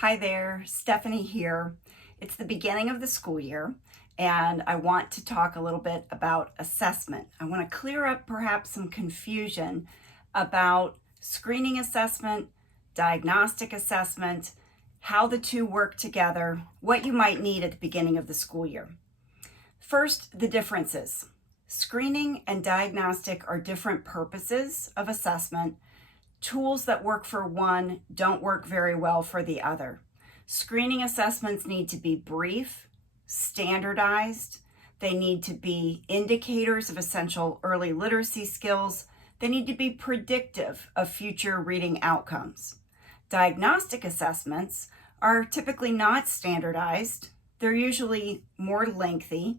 Hi there, Stephanie here. It's the beginning of the school year, and I want to talk a little bit about assessment. I want to clear up perhaps some confusion about screening assessment, diagnostic assessment, how the two work together, what you might need at the beginning of the school year. First, the differences. Screening and diagnostic are different purposes of assessment. Tools that work for one don't work very well for the other. Screening assessments need to be brief, standardized. They need to be indicators of essential early literacy skills. They need to be predictive of future reading outcomes. Diagnostic assessments are typically not standardized. They're usually more lengthy.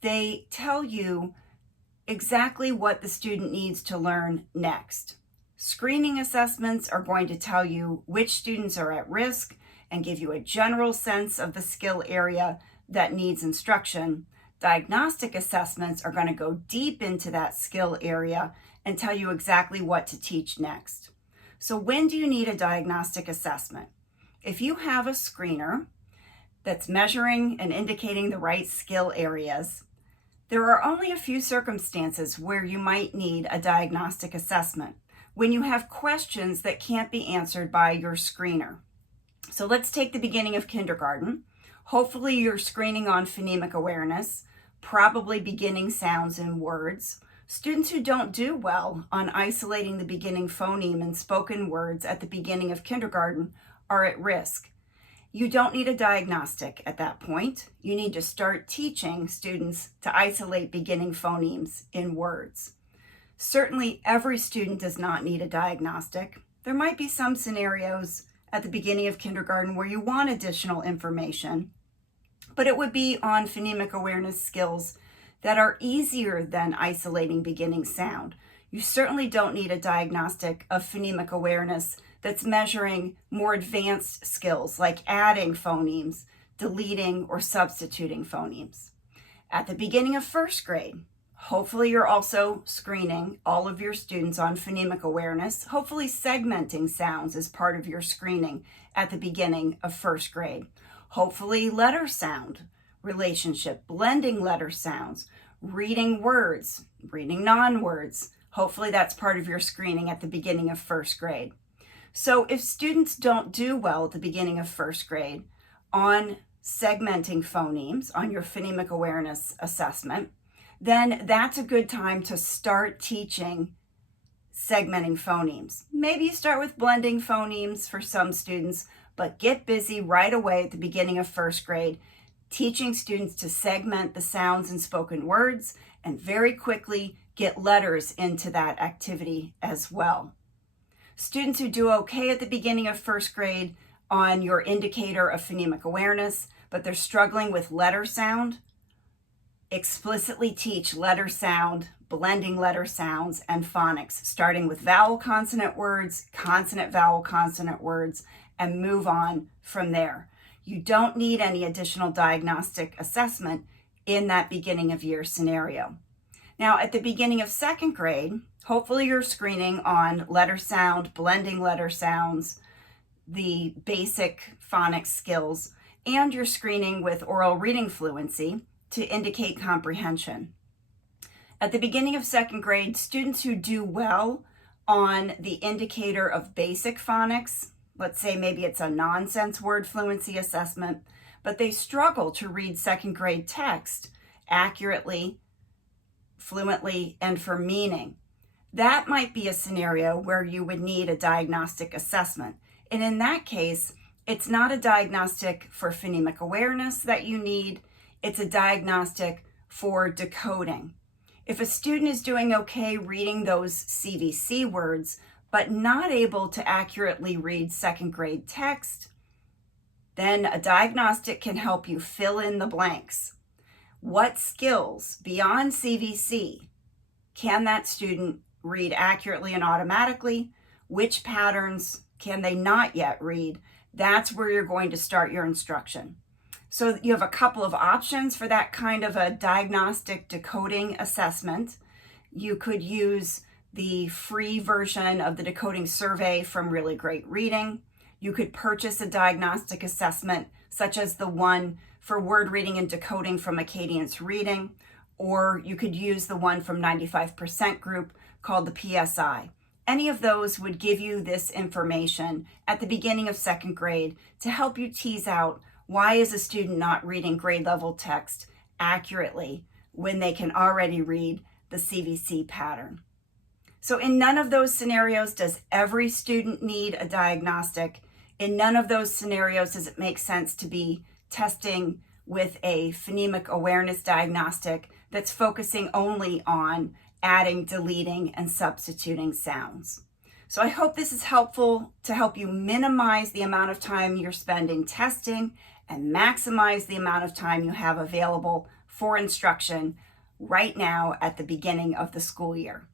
They tell you exactly what the student needs to learn next. Screening assessments are going to tell you which students are at risk and give you a general sense of the skill area that needs instruction. Diagnostic assessments are going to go deep into that skill area and tell you exactly what to teach next. So when do you need a diagnostic assessment? If you have a screener that's measuring and indicating the right skill areas, there are only a few circumstances where you might need a diagnostic assessment. When you have questions that can't be answered by your screener. So let's take the beginning of kindergarten. Hopefully you're screening on phonemic awareness, probably beginning sounds and words. Students who don't do well on isolating the beginning phoneme and spoken words at the beginning of kindergarten are at risk. You don't need a diagnostic at that point. You need to start teaching students to isolate beginning phonemes in words. Certainly, every student does not need a diagnostic. There might be some scenarios at the beginning of kindergarten where you want additional information, but it would be on phonemic awareness skills that are easier than isolating beginning sound. You certainly don't need a diagnostic of phonemic awareness that's measuring more advanced skills like adding phonemes, deleting, or substituting phonemes. At the beginning of first grade, hopefully you're also screening all of your students on phonemic awareness, hopefully segmenting sounds as part of your screening at the beginning of first grade. Hopefully letter sound relationship, blending letter sounds, reading words, reading non-words. Hopefully that's part of your screening at the beginning of first grade. So if students don't do well at the beginning of first grade on segmenting phonemes on your phonemic awareness assessment, then that's a good time to start teaching segmenting phonemes. Maybe you start with blending phonemes for some students, but get busy right away at the beginning of first grade, teaching students to segment the sounds in spoken words and very quickly get letters into that activity as well. Students who do okay at the beginning of first grade on your indicator of phonemic awareness, but they're struggling with letter sound, explicitly teach letter sound, blending letter sounds, and phonics, starting with vowel consonant words, consonant vowel consonant words, and move on from there. You don't need any additional diagnostic assessment in that beginning of year scenario. Now, at the beginning of second grade, hopefully you're screening on letter sound, blending letter sounds, the basic phonics skills, and you're screening with oral reading fluency to indicate comprehension. At the beginning of second grade, students who do well on the indicator of basic phonics, let's say maybe it's a nonsense word fluency assessment, but they struggle to read second grade text accurately, fluently, and for meaning. That might be a scenario where you would need a diagnostic assessment. And in that case, it's not a diagnostic for phonemic awareness that you need. It's a diagnostic for decoding. If a student is doing okay reading those CVC words, but not able to accurately read second grade text, then a diagnostic can help you fill in the blanks. What skills beyond CVC can that student read accurately and automatically? Which patterns can they not yet read? That's where you're going to start your instruction. So you have a couple of options for that kind of a diagnostic decoding assessment. You could use the free version of the decoding survey from Really Great Reading. You could purchase a diagnostic assessment, such as the one for word reading and decoding from Acadiance Reading, or you could use the one from 95% Group called the PSI. Any of those would give you this information at the beginning of second grade to help you tease out why is a student not reading grade level text accurately when they can already read the CVC pattern. So in none of those scenarios does every student need a diagnostic. In none of those scenarios does it make sense to be testing with a phonemic awareness diagnostic that's focusing only on adding, deleting, and substituting sounds. So I hope this is helpful to help you minimize the amount of time you're spending testing and maximize the amount of time you have available for instruction right now at the beginning of the school year.